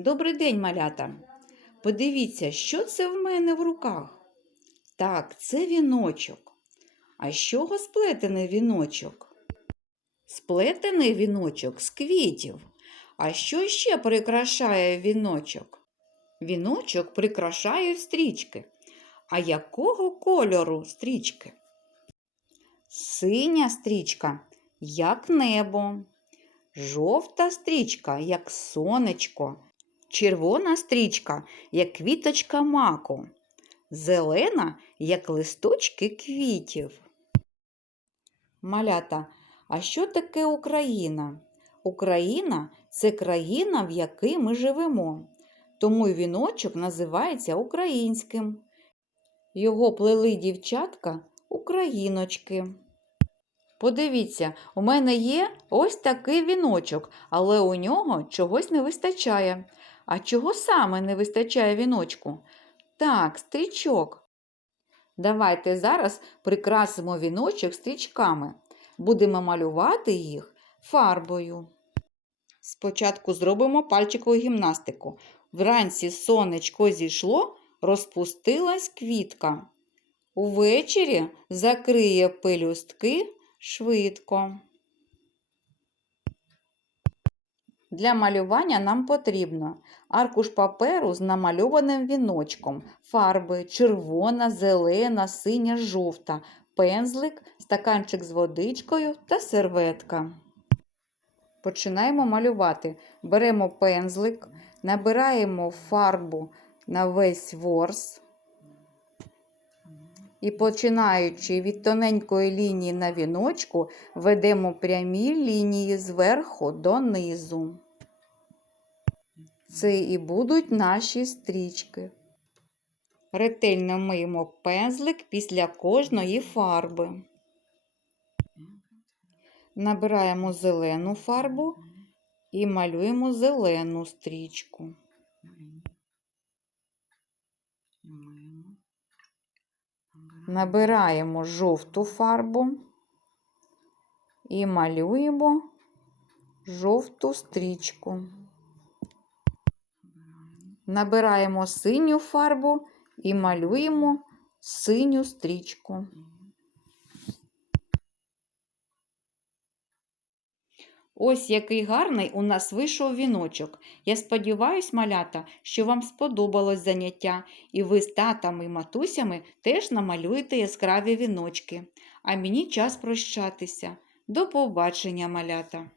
Добрий день, малята. Подивіться, що це в мене в руках. Так, це віночок. А з чого сплетений віночок? Сплетений віночок з квітів. А що ще прикрашає віночок? Віночок прикрашають стрічки. А якого кольору стрічки? Синя стрічка, як небо. Жовта стрічка, як сонечко. Червона стрічка, як квіточка маку. Зелена, як листочки квітів. Малята, а що таке Україна? Україна це країна, в якій ми живемо. Тому й віночок називається українським. Його плели дівчатка україночки. Подивіться, у мене є ось такий віночок, але у нього чогось не вистачає. А чого саме не вистачає віночку? Так, стрічок. Давайте зараз прикрасимо віночок стрічками. Будемо малювати їх фарбою. Спочатку зробимо пальчикову гімнастику. Вранці сонечко зійшло, розпустилась квітка. Увечері закриє пелюстки швидко. Для малювання нам потрібно аркуш паперу з намальованим віночком, фарби червона, зелена, синя, жовта, пензлик, стаканчик з водичкою та серветка. Починаємо малювати. Беремо пензлик, набираємо фарбу на весь ворс. І починаючи від тоненької лінії на віночку, ведемо прямі лінії зверху до низу. Це і будуть наші стрічки. Ретельно миємо пензлик після кожної фарби. Набираємо зелену фарбу і малюємо зелену стрічку. Набираємо жовту фарбу і малюємо жовту стрічку. Набираємо синю фарбу і малюємо синю стрічку. Ось який гарний у нас вийшов віночок. Я сподіваюсь, малята, що вам сподобалось заняття, і ви з татами і матусями теж намалюєте яскраві віночки. А мені час прощатися. До побачення, малята!